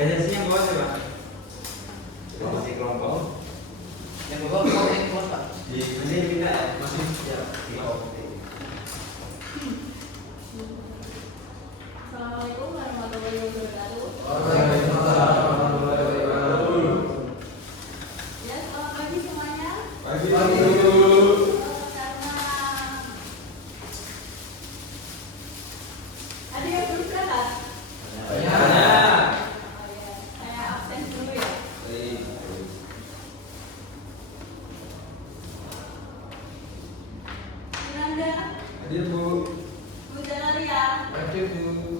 Organisasi yang bawah siapa? Masih kelompok. Yang bawah kelompok Pak. Di sini kita masih siap. Assalamualaikum warahmatullahi wabarakatuh. Waalaikumsalam warahmatullahi wabarakatuh. Ya, selamat pagi semuanya. Pagi. Karena ada yang belum berangkat. Oh ya, saya absen dulu ya. Nanda, Hadir Bu. Bu Janaria, Hadir Bu.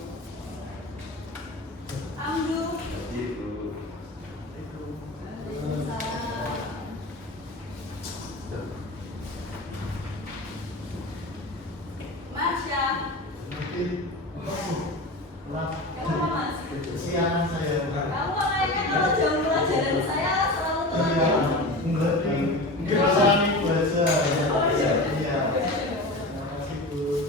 Amdu, Ibu. Waalaikumsalam. Marsha, kenapa Mas? Kesianan saya. Kamu kayaknya kalau jam pelajaran saya selalu telat ya? Enggak bisa nih bahasa. Oh iya. Iya. Terima kasih Bu.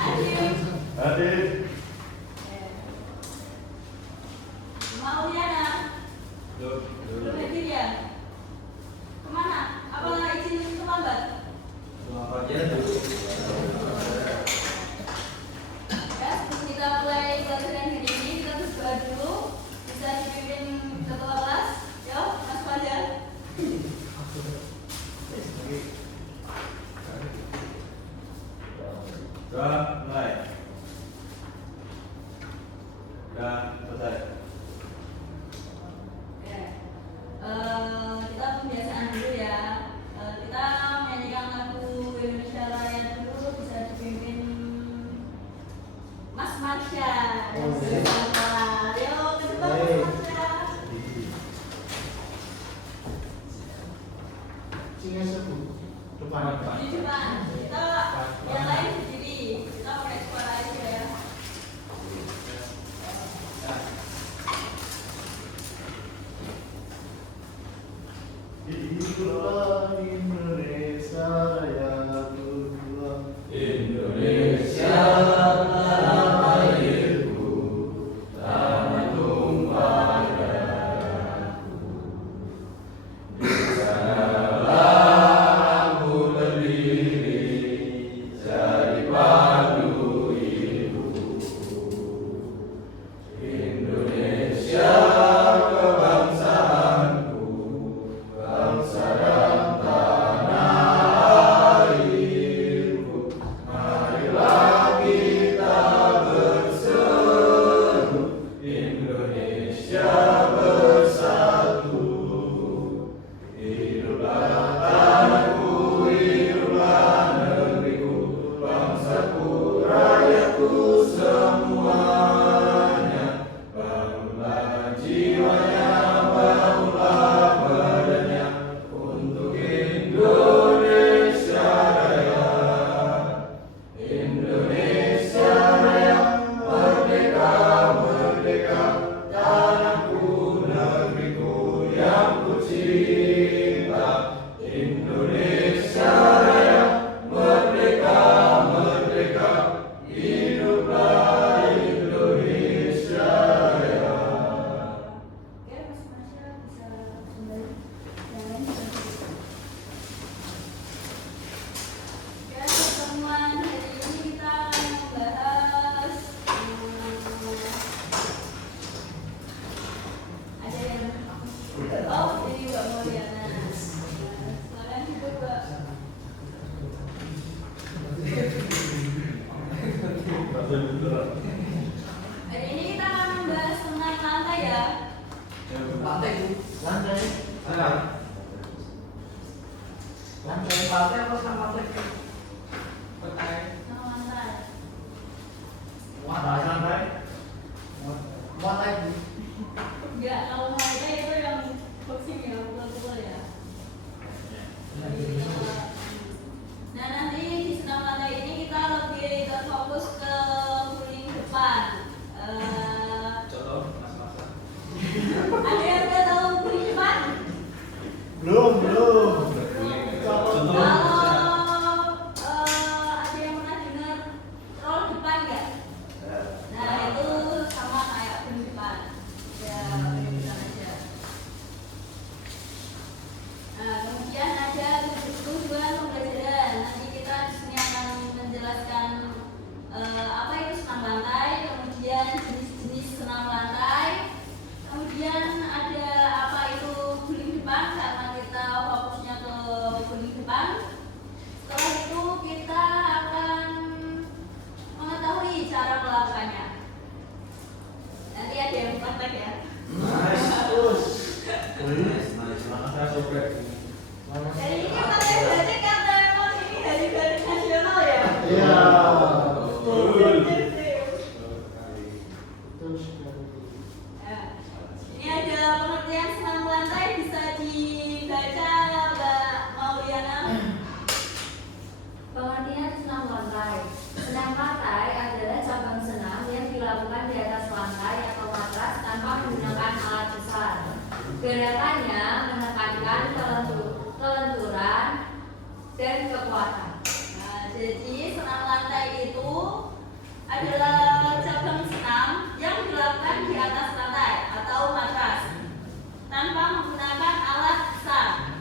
Adit, Hadir. Mauliana, belum hadir ya? Kemana? Apa izin terlambat? Selamat ya. Ya, sebelum kita mulai pelajaran hari ini, kita berdoa dulu. Bisa dipimpin ketua kelas. Yo, Mas Fajar. Mulai. Selesai. Ya. Kita pembiasaan dulu ya. Kita menyanyikan lagu Indonesia Raya dulu. Bisa dipimpin Mas Marsha. Yang sudah sabar. Yo, ke depan Mas Marsha. Sini Bu. Depan. Di depan. Kita yang lain berdiri. Kita pakai suara aja ya. Itulah Indonesia yang berjuang. Indonesia tanah airku, tanah tumpah darahku. Di sanalah aku berdiri, jadi pandu hidupku. Indonesia kebangsaanku, bangsa dan tanah airku. Marilah kita berseru, Indonesia bersatu. Hiduplah tanahku, hiduplah negeriku, bangsaku, rakyatku semuanya. Bangunlah jiwanya, bangunlah badannya untuk Indonesia Raya. Indonesia Raya, merdeka, merdeka, tanahku, negeriku yang ku cinta. Indonesia Raya, merdeka, merdeka, hiduplah Indonesia Raya. Oke, Mas Marsha bisa kembali. Yang lain bisa duduk. Ya, pertemuan hari ini kita akan membahas ada yang ini Mbak Mauliana. Silakan duduk Mbak. Hari ini kita akan membahas tentang lantai ya. Lantai Bu. Lantai. Lantai. Lantai apa sama lantai? Nama lantai. Lantai. Lantai. Lantai Bu. Enggak, kalau lantai itu yang boxing ya, pukul-pukul ya. Nah, nanti di senam lantai ini kita lebih terfokus ke guling depan. Contoh Mas Masa. Ada yang udah tahu guling depan? Belum. Contoh. Kalau Jadi ini katanya berarti karena emang ini hari-hari nasional ya? Iya. Terus ini ada pengertian senam lantai bisa dibaca Mbak Mauliana. Pengertian senam lantai. Senam lantai adalah cabang senam yang dilakukan di atas lantai atau matras tanpa menggunakan alat besar. Gerakannya menekankan kelenturan dan kekuatan. Nah, jadi senam lantai itu adalah cabang senam yang dilakukan di atas lantai atau matras tanpa menggunakan alat besar.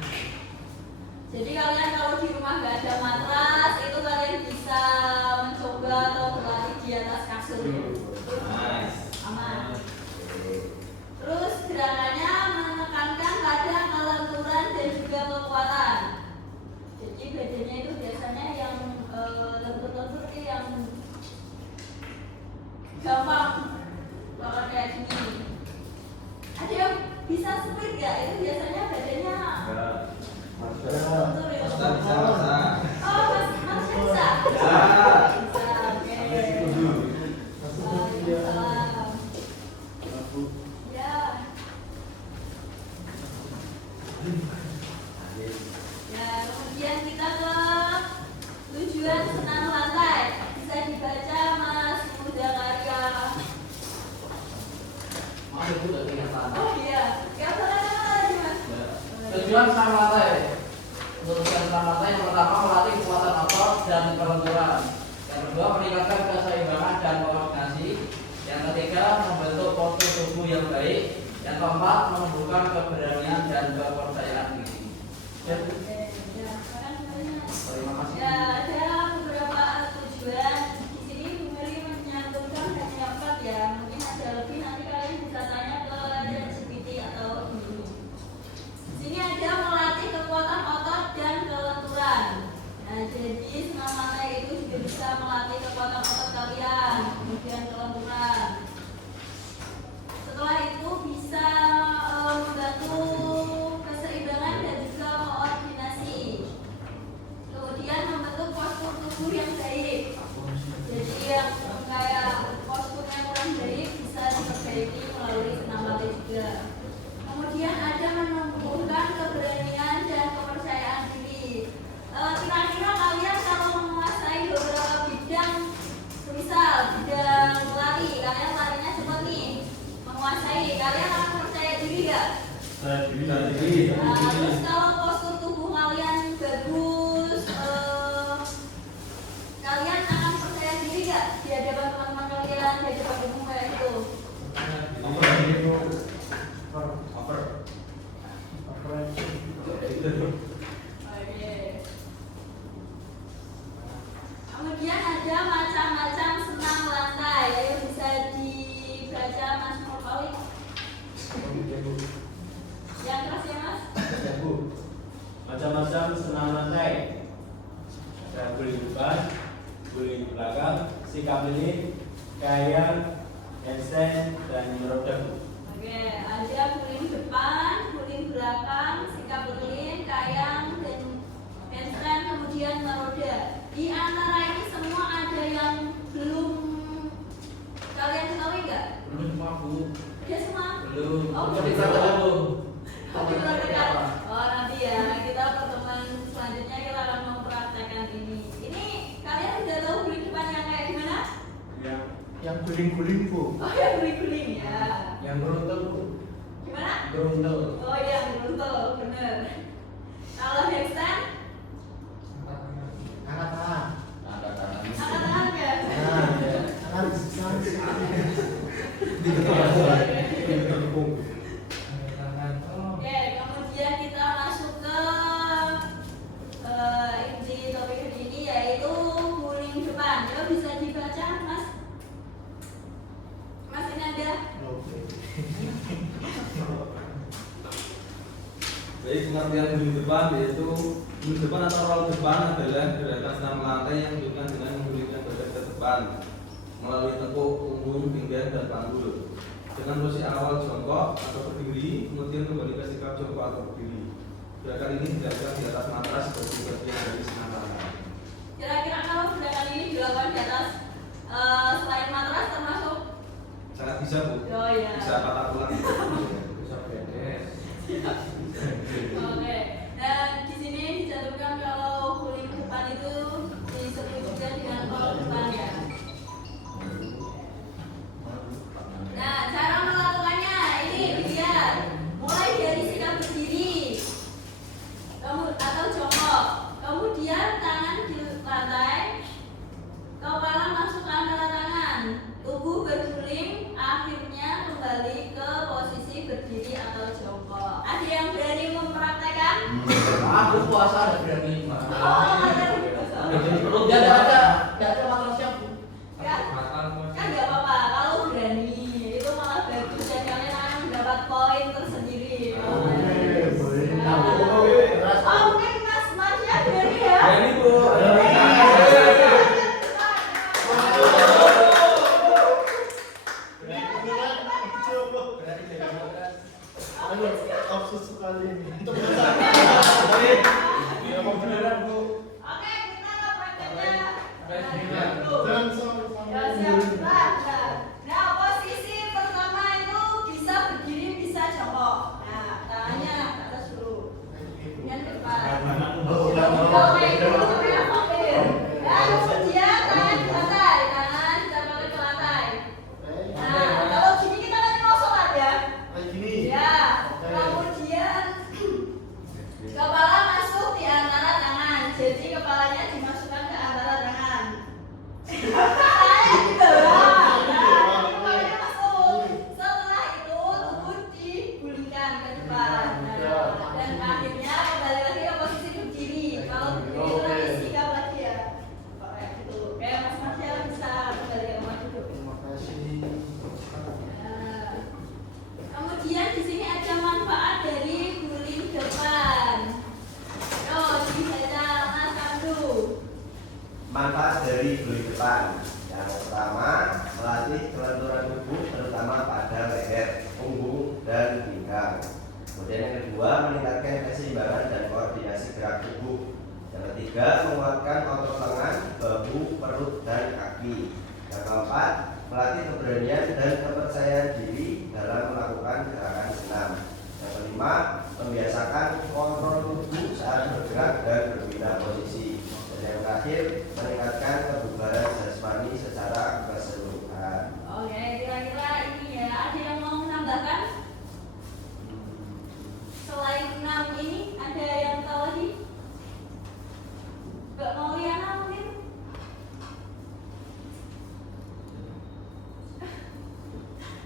Jadi kalian kalau di rumah nggak ada matras, itu kalian bisa mencoba atau berlatih di atas kasur. Aman. Terus gerakannya menekankan pada kelenturan dan juga kekuatan. Jadi badannya itu biasanya yang lentur-lentur itu yang gampang kalau kayak gini. Ada yang bisa split nggak? Itu biasanya badannya lentur ya. Oh, mas bisa. Bisa. Oke. Waalaikumsalam. Ya. Ya, kemudian kita ke tujuan senam lantai. Bisa dibaca Mas Muda Karya. Masih itu udah kelihatan. Oh iya, ya boleh lagi Mas. Tujuan senam lantai. Untuk tujuan senam lantai yang pertama melatih kekuatan otot dan kelenturan. Yang kedua meningkatkan keseimbangan dan koordinasi. Yang ketiga membentuk postur tubuh yang baik. Yang keempat menumbuhkan keberanian dan kepercayaan diri. Ya, sekarang banyak. Terima kasih. Ya, ada beberapa tujuan. Di sini Bu Meli menyantumkan hanya 4 ya. Mungkin ada lebih, nanti kalian bisa tanya ke ChatGPT atau Guru. Di sini ada melatih kekuatan otot dan kelenturan. Nah, jadi senam lantai itu juga bisa melatih kekuatan otot kalian, kemudian kelenturan. Setelah itu bisa membantu keseimbangan dan juga koordinasi. Kemudian membentuk postur tubuh yang baik. Jadi yang kayak posturnya kurang baik bisa diperbaiki melalui senam lantai juga. Kemudian ada menumbuhkan keberanian dan kepercayaan diri. Kira-kira kalian kalau menguasai beberapa bidang, misal bidang lari, kalian larinya cepat nih, menguasai, kalian akan percaya diri gak? Nah, terus kalau postur tubuh kalian bagus, kalian akan percaya diri gak di hadapan teman-teman kalian, di hadapan umum kayak gitu? Oke. Kemudian ada macam-macam senam lantai, ayo bisa dibaca Mas Nurpalik. Yang keras ya Mas? Macam-macam senam lantai. Ada guling depan, guling belakang, sikap ini, kayang, handstand, dan meroda. Oke, ada guling depan, guling belakang, sikap berlin, kayang, dan handstand, kemudian meroda. Di antara ini semua ada yang belum kalian ketahui nggak? Belum semua Bu. Ya semua? Belum. Oh, Jadi belum. satu. Dipraktekkan. Oh nanti ya, kita pertemuan selanjutnya kita akan mempraktekkan ini. Ini kalian udah tahu guling depan yang kayak gimana? Yang guling-guling Bu. Oh yang guling-guling ya. Yang beruntung Bu. Gimana? Beruntung. Oh iya beruntung, bener. Kalau handstand, Angkat tangan. Ada tangan. angkat tangan nggak? Angkat Oke, kemudian kita masuk ke inti topik hari ini yaitu guling depan. Ya bisa dibaca Mas. Mas ini ada. Baik, pengertian guling depan yaitu guling depan atau roll depan adalah gerakan senam lantai yang dilakukan dengan menggulingkan badan ke depan melalui tekuk, punggung, pinggang, dan panggul dengan posisi awal jongkok atau berdiri, kemudian kembali ke sikap jongkok atau berdiri. Gerakan ini dilakukan di atas matras seperti bagian dari senam lantai. Kira-kira kalau gerakan ini dilakukan di atas selain matras termasuk Sangat bisa bu. oh ya. Bisa patah tulang. Bisa beres. Oke. Dan di sini dicantumkan kalau guling depan itu disebut juga dengan kolom depan ya. Nah, cara melakukannya ini dilihat. Mulai dari sikap berdiri, atau jongkok, kemudian tangan di lantai, kepala masuk ke antara tangan, tubuh berguling, akhirnya kembali ke posisi berdiri atau jongkok. Ada yang berani mempraktekkan? Aku puasa ada berani. Oh, ada. Tidak ada matrasnya bu. Ya, kan nggak apa-apa kalau berani itu malah bagus dan kalian akan mendapat poin tersendiri. Oh, mungkin Mas Marsya berani ya? Ini bu. Absurd sekali ini. Ya mau beneran bu. Oke, kita ke prakteknya. Dan sama-sama. Ya, siap. Nah, posisi pertama itu bisa berdiri, bisa jongkok. Nah, tangannya ke atas dulu. Kemudian ke depan. Oke, itu namanya fakir. Dan kemudian tangan di lantai, tangan ditaruh ke lantai. Nah, kalau gini kita nanti mau sholat ya. Kayak gini. Ya, kemudian kepala masuk di antara tangan. Jadi kepalanya dimasukkan ke antara tangan. Tangannya di bawah. Nah, kepalanya masuk. Setelah itu tubuh digulingkan ke depan. Nah, dan akhirnya kembali lagi ke posisi berdiri. Kalau berdiri itu nanti sikap lagi ya. Kayak gitu. Oke, Mas Marsya bisa kembali ke rumah duduk. Terima kasih. Nah, kemudian di sini ada manfaat dari guling depan. Yo, dibaca Mas Abdu. Manfaat dari guling depan. Yang pertama, melatih kelenturan tubuh terutama pada leher, punggung, dan pinggang. Kemudian yang kedua, meningkatkan keseimbangan dan koordinasi gerak tubuh. Yang ketiga, menguatkan otot lengan, bahu, perut, dan kaki. Yang keempat, melatih keberanian dan kepercayaan diri dalam melakukan gerakan senam. Yang kelima, membiasakan kontrol tubuh saat bergerak dan berpindah posisi. Dan yang terakhir, meningkatkan kebugaran jasmani secara keseluruhan. Oke, kira-kira ini ya. Ada yang mau menambahkan? Selain 6 ini, ada yang tahu lagi? Mbak Mauliana mungkin?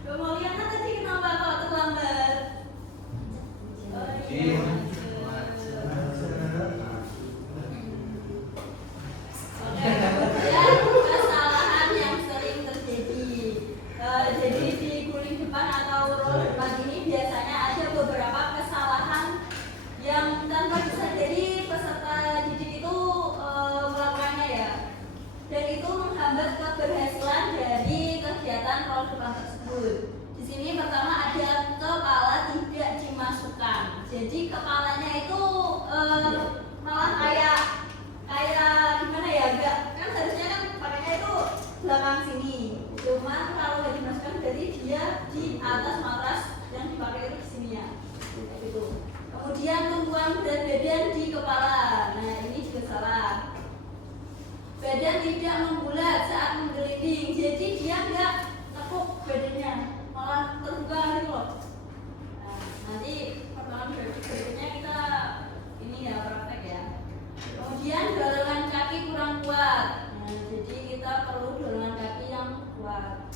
Mbak Mauliana tadi kenapa kok terlambat? Oh, iya. Oke, kemudian kesalahan yang sering terjadi. Jadi di guling depan atau roll depan ini biasanya ada beberapa kesalahan yang tanpa disadari peserta didik itu melakukannya ya. Dan itu menghambat keberhasilan dari kegiatan roll depan tersebut. Di sini pertama ada kepala tidak dimasukkan. Jadi kepalanya itu malah kayak gimana ya? Enggak, kan harusnya kan pakainya itu belakang sini. Cuman kalau nggak dimasukkan berarti dia di atas matras yang dipakai itu di sini ya. Kayak gitu. Kemudian tumpuan berat badan di kepala. Nah, ini juga salah. Badan tidak membulat saat menggelinding. Jadi dia nggak tekuk badannya, malah terbuka gitu loh. Nah, nanti pertemuan berikutnya kita ini ya praktek ya. Kemudian dorongan kaki kurang kuat. Nah, jadi kita perlu dorongan kaki yang kuat.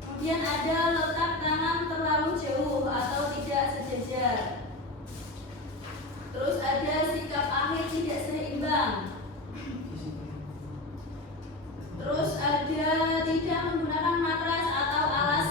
Kemudian ada letak tangan terlalu jauh atau tidak sejajar. Terus ada sikap akhir tidak seimbang. Terus ada tidak menggunakan matras atau alas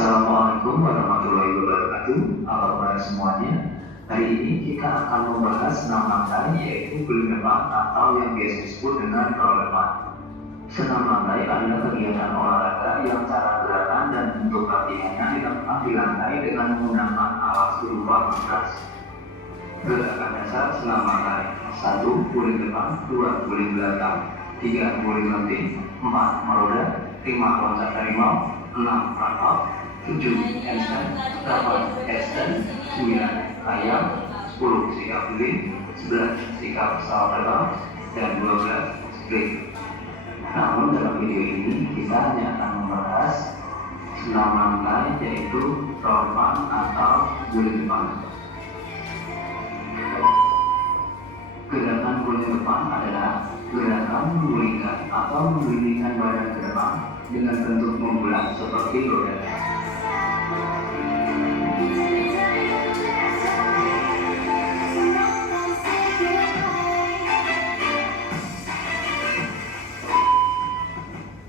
Assalamualaikum warahmatullahi wabarakatuh. Halo para semuanya. Hari ini kita akan membahas 6 lantai, yaitu guling depan atau yang biasa disebut dengan roll depan. Senam lantai adalah kegiatan olahraga yang cara gerakan dan bentuk latihannya dilakukan di lantai dengan menggunakan alat berupa matras. Gerakan dasar senam lantai: 1. Guling depan, 2. Guling belakang, 3. Guling lenting, 4. Meroda, 5. Loncat harimau, 6. Run-up, 7. Handstand, 8. Headstand, 9. Ayam, 10. Sikap guling, 11. Sikap pesawat terbang, dan 12. Split. Namun dalam video ini kita hanya akan membahas senam lantai, yaitu roll depan atau guling depan. Gerakan guling depan adalah gerakan menggulingkan atau menggelindingkan badan ke depan dengan bentuk membulat seperti roda.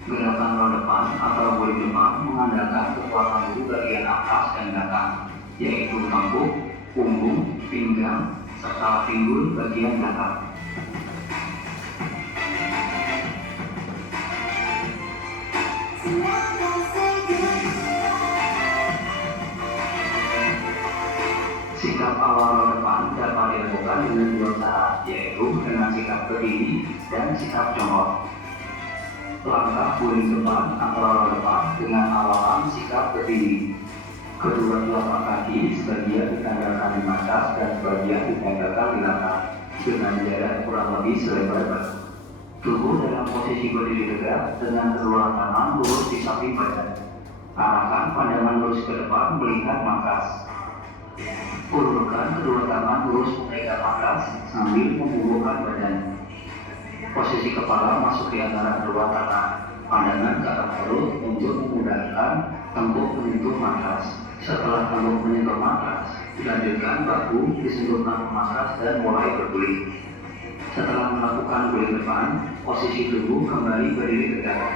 Gerakan roll depan atau guling depan mengandalkan kekuatan tubuh bagian atas dan belakang, yaitu tengkuk, punggung, pinggang, serta pinggul bagian belakang. Sikap awal roll depan dapat dilakukan dengan dua cara, yaitu dengan sikap berdiri dan sikap jongkok. Langkah guling depan atau roll depan dengan awalan sikap berdiri. Kedua telapak kaki sebagian ditempelkan di matras dan sebagian ditempelkan di lantai dengan jarak kurang lebih selebar bahu. Tubuh dalam posisi berdiri tegak dengan kedua tangan lurus di samping badan. Arahkan pandangan lurus ke depan melihat matras. Ulurkan kedua tangan lurus memegang matras sambil membubuhkan badan. Posisi kepala masuk di antara kedua tangan. Pandangan ke arah perut untuk memudahkan tengkuk menyentuh matras. Setelah tengkuk menyentuh matras, dilanjutkan bahu disentuh tangan matras dan mulai berguling. Setelah melakukan guling depan, posisi tubuh kembali berdiri tegak.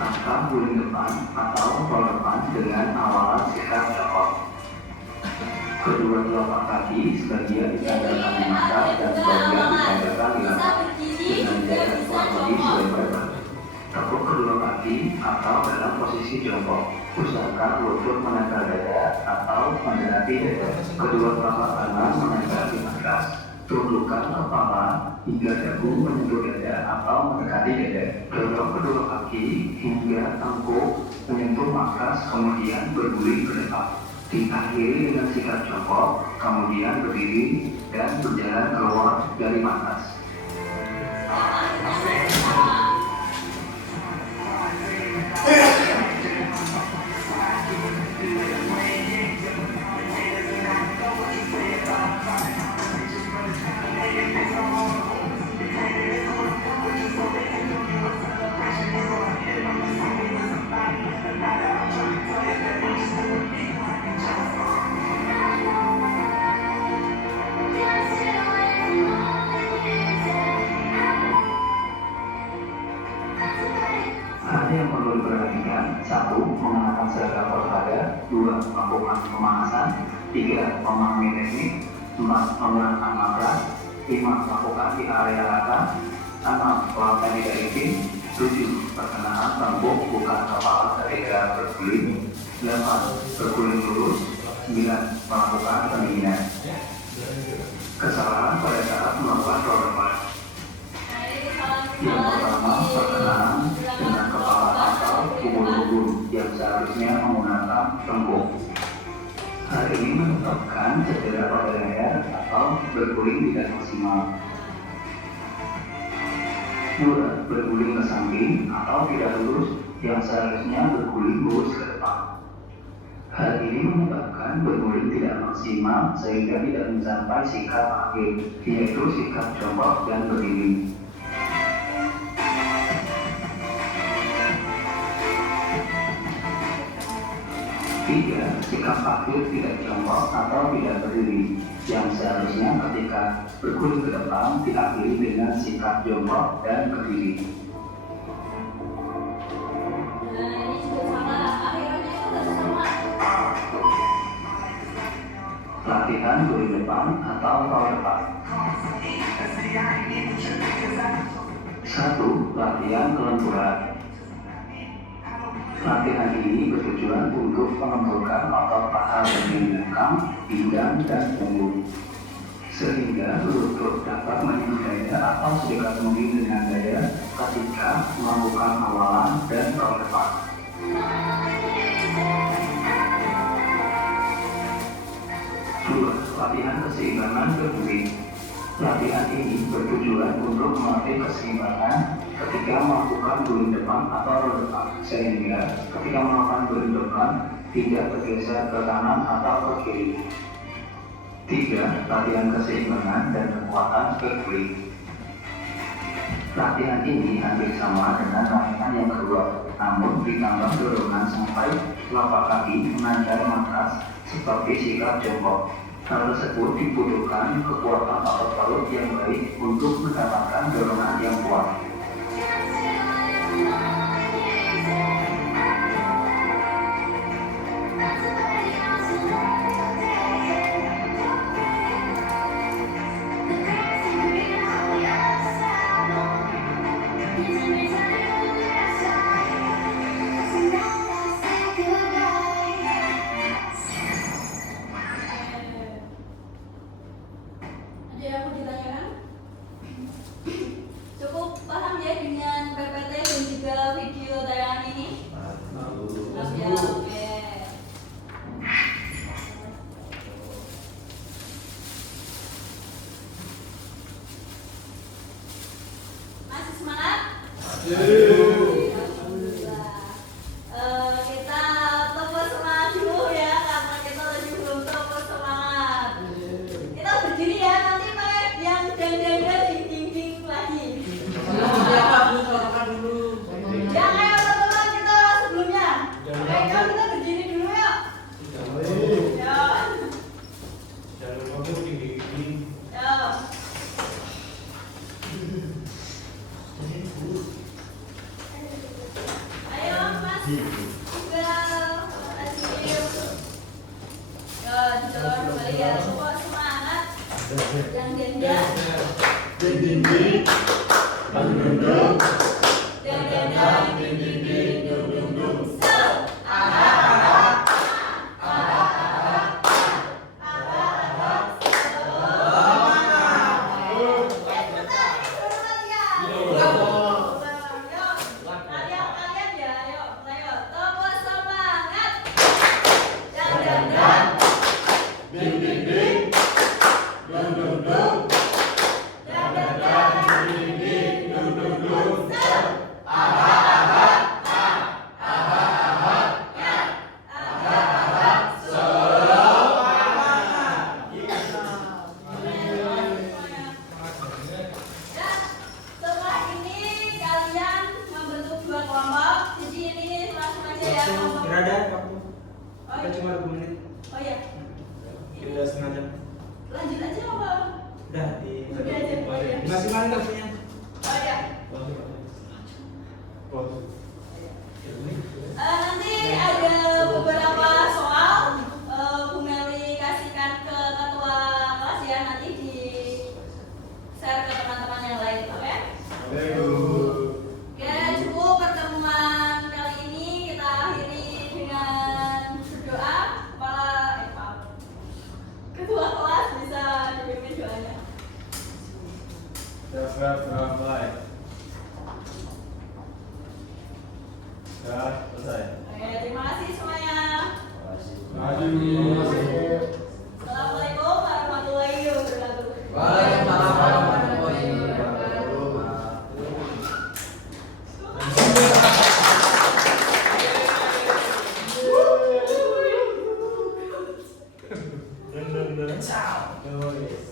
Langkah guling depan atau roll depan dengan awalan sikap jongkok. Kedua telapak kaki sebagian ditempelkan di matras dan sebagian ditempelkan di lantai dengan jarak kurang lebih selebar bahu. Tekuk kedua kaki atau dalam posisi jongkok. Usahakan lutut menempel dada atau mendekati dada. Kedua telapak tangan menempel di matras. Tundukkan kepala hingga dagu menyentuh dada atau mendekati dada. Dorong kedua kaki hingga tengkuk menyentuh matras, kemudian berguling ke depan. Diakhiri dengan sikap jongkok, kemudian berdiri dan berjalan keluar dari matras. Yang perlu diperhatikan: 1. Mengenakan seragam olahraga, 2. Melakukan pemanasan, 3. Memahami teknik, 4. menggunakan matras, 5. Melakukan di area rata, 6. Lantai tidak licin, 7. Perkenaan tengkuk bukan kepala ketika berguling, 8. Berguling lurus, 9. Melakukan pendinginan. Kesalahan pada saat melakukan roll depan: yang pertama, perkenaan dengan kepala atau kubur-kubur yang saat Hal ini menyebabkan cedera pada leher atau berguling tidak maksimal. 2. Berguling ke samping atau tidak lurus yang seharusnya berguling lurus ke depan. Hal ini menyebabkan berguling tidak maksimal sehingga tidak mencapai sikap akhir, yaitu sikap jongkok dan berdiri. 3. Sikap akhir tidak jongkok atau tidak berdiri, yang seharusnya ketika berguling ke depan diakhiri dengan sikap jongkok dan berdiri. Nah, ini juga sama, akhirannya itu harus sama. Latihan guling depan atau roll depan. 1. Latihan kelenturan. Latihan ini bertujuan untuk mengumpulkan otot paha bagian belakang, pinggang, dan punggung, sehingga lutut dapat menyusun daya atau sedekat mungkin dengan daya ketika melakukan awalan dan roll depan. 2. Latihan keseimbangan berguling. Latihan ini bertujuan untuk melatih keseimbangan ketika melakukan guling depan atau roll depan, sehingga ketika melakukan guling depan tidak bergeser ke kanan atau ke kiri. 3. Latihan keseimbangan dan kekuatan berguling. Latihan ini hampir sama dengan latihan yang kedua, namun ditambah dorongan sampai telapak kaki menandai matras seperti sikap jongkok. Hal tersebut dibutuhkan kekuatan otot perut yang baik untuk mendapatkan dorongan yang kuat. Ada yang mau ditanyakan? Cukup paham ya dengan PPT dan juga video tayangan ini? Siap ya, oke. Masih semangat? Alhamdulillah. Kita tepuk semangat dulu ya, karena kita lagi belum tepuk semangat. Kita berdiri ya, nanti pakai yang dan ding lagi. Yang kayak teman kita sebelumnya. Ayo kita berdiri dulu ya. Ya. Jangan lupa tinggi-tinggi. Ya. Ayo Mas. Tinggal Aziz. Ya, jalan kembali ya. Coba semangat. Yang ganda. Ding. Setelah ini kalian membentuk dua kelompok. Jadi ini langsung aja ya kelompok. Ada waktu. Oh, Kita cuma 2 menit. oh ya. Kita setengah jam. Lanjut aja apa? Udah di. Udah aja. Oh, ya. Masih mana punya? Oh ya. Nanti ada beberapa soal Bu Meli kasihkan ke ketua kelas ya, nanti di share ke teman-teman yang lain, oke? Oke, cukup pertemuan kali ini kita akhiri dengan berdoa. Ketua kelas bisa dipimpin doanya. Sudah selesai. Oke, terima kasih semuanya. Terima kasih. Tulis.